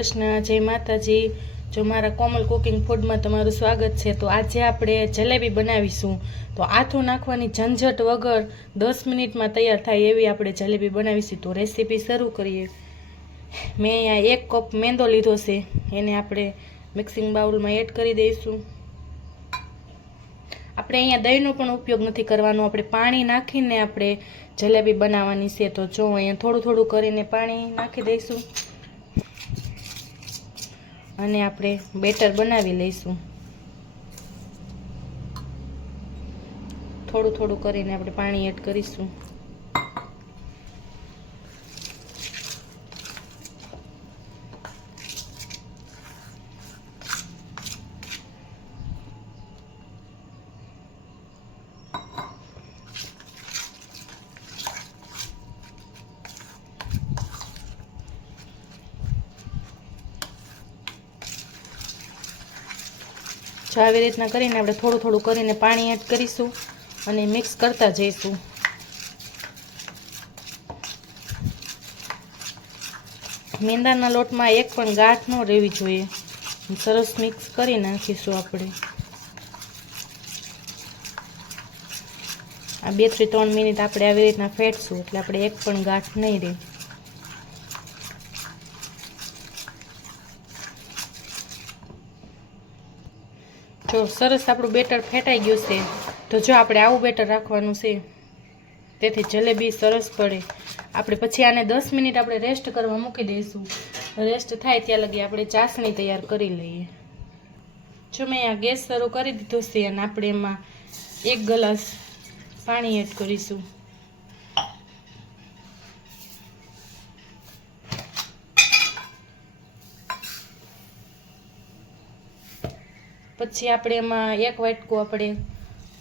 કૃષ્ણ, જય માતાજી. જો મારા કોમલ કુકિંગ ફૂડમાં તમારું સ્વાગત છે, તો આજે આપણે જલેબી બનાવીશું. તો આથું નાખવાની ઝંઝટ વગર દસ મિનિટમાં તૈયાર થાય એવી આપણે જલેબી બનાવીશું. તો રેસીપી શરૂ કરીએ. મેં અહીંયા એક કપ મેંદો લીધો છે. એને આપણે મિક્સિંગ બાઉલમાં એડ કરી દઈશું. આપણે અહીંયા દહીંનો પણ ઉપયોગ નથી કરવાનો. આપણે પાણી નાખીને આપણે જલેબી બનાવવાની છે. તો જો અહીંયા થોડું થોડું કરીને પાણી નાખી દઈશું. અને આપણે બેટર બનાવી લઈશું. થોડું થોડું કરીને આપણે પાણી એડ કરીશું. જો આવી રીતના કરીને આપણે થોડું થોડું કરીને પાણી એડ કરીશું અને મિક્સ કરતા જઈશું. મેંદાના લોટમાં એક પણ ગાંઠ ન રહેવી જોઈએ. સરસ મિક્સ કરી નાખીશું આપણે. આ બેથી ત્રણ મિનિટ આપણે આવી રીતના ફેટશું એટલે આપણે એક પણ ગાંઠ નહીં રહે. જો સરસ આપણું બેટર ફેટાઈ ગયું છે. તો જો આપણે આવું બેટર રાખવાનું છે, તેથી જલેબી સરસ પડે. આપણે પછી આને દસ મિનિટ આપણે રેસ્ટ કરવા મૂકી દઈશું. રેસ્ટ થાય ત્યાં લગી આપણે ચાસણી તૈયાર કરી લઈએ. જો મેં આ ગેસ શરૂ કરી દીધો છે અને આપણે એમાં એક ગ્લાસ પાણી એડ કરીશું. પછી આપણે એમાં એક વાટકો આપણે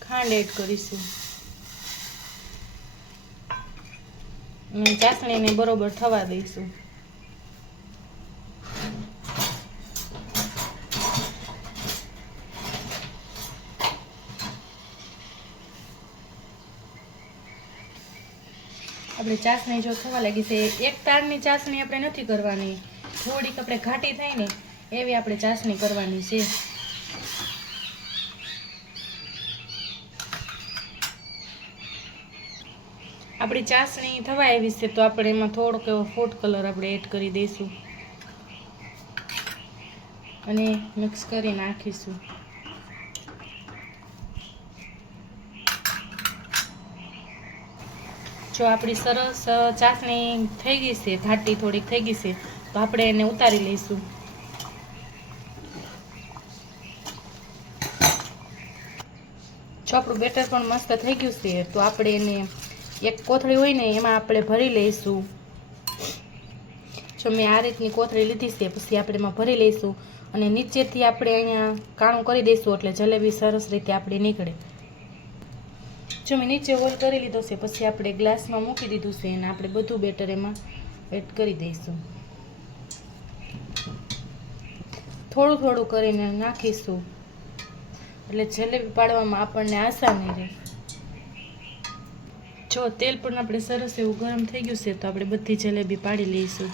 ખાંડ એડ કરીશું. ચાસણીને બરોબર થવા દઈશું. આપણે ચાસણી જો થવા લાગી છે, એક તારની ચાસણી આપણે નથી કરવાની. થોડીક આપણે ઘાટી થાય ને, એવી આપણે ચાસણી કરવાની છે. આપણી ચાસણી થવા આવી છે, તો આપણે એમાં થોડોક એવો ફૂડ કલર આપણે એડ કરી દઈશું. અને મિક્સ કરી નાખીશું. જો આપણી સરસ ચાસણી થઈ ગઈ છે, ઘાટી થોડીક થઈ ગઈ છે, તો આપણે એને ઉતારી લઈશું. જો આપણું બેટર પણ મસ્ત થઈ ગયું છે, તો આપણે એને એક કોથળી હોય ને, એમાં આપણે ભરી લઈશું. જો મેં આ રીતની કોથળી લીધી છે, પછી આપણે એમાં ભરી લઈશું અને નીચેથી આપણે અહીંયા કાણું કરી દઈશું, એટલે જલેબી સરસ રીતે આપણી નીકળે. જો મેં નીચે હોલ કરી લીધો છે, પછી આપણે ગ્લાસમાં મૂકી દીધું છે, અને આપણે બધું બેટર એમાં એડ કરી દઈશું. થોડું થોડું કરીને નાખીશું. એટલે જલેબી પાડવામાં આપણને આસાની રહે. જો તેલ પણ આપણે સરસ એવું ગરમ થઈ ગયું છે, તો આપણે બધી જલેબી પાડી લઈશું.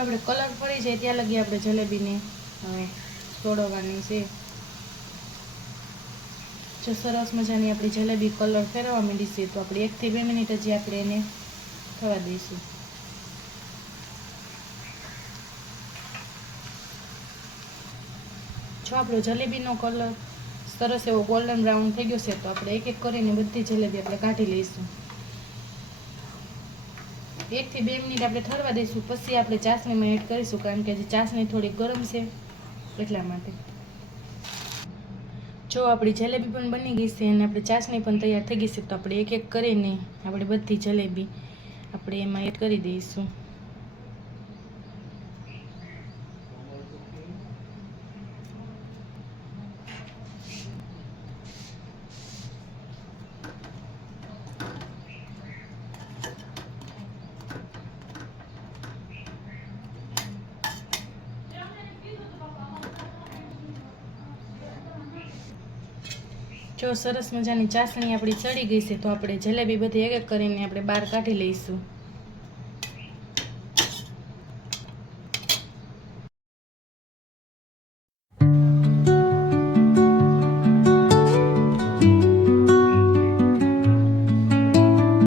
આપણે કલર પડી જાય ત્યાં લગી આપણે જલેબીને હવે તોડવાની છે. જો સરસ મજાની આપણી જલેબી કલર ફેરવવા માંડી છે, તો આપણે એકથી બે મિનિટ હજી આપણે એને થવા દઈશું. જો આપણો જલેબીનો કલર સરસ એવો ગોલ્ડન બ્રાઉન થઈ ગયો છે, તો આપણે એક એક કરીને બધી જલેબી આપણે કાઢી લઈશું. એકથી બે મિનિટ આપણે ઠરવા દઈશું, પછી આપણે ચાસણીમાં એડ કરીશું, કારણ કે હજી ચાસણી થોડી ગરમ છે, એટલા માટે. જો આપણી જલેબી પણ બની ગઈ છે અને આપણી ચાસણી પણ તૈયાર થઈ ગઈ છે, તો આપણે એક એક કરીને આપણે બધી જલેબી આપણે એમાં એડ કરી દઈશું. જો સરસ મજાની ચાસણી આપણી ચડી ગઈ છે, તો આપણે જલેબી બધી એક એક કરીને આપણે બહાર કાઢી લઈશું.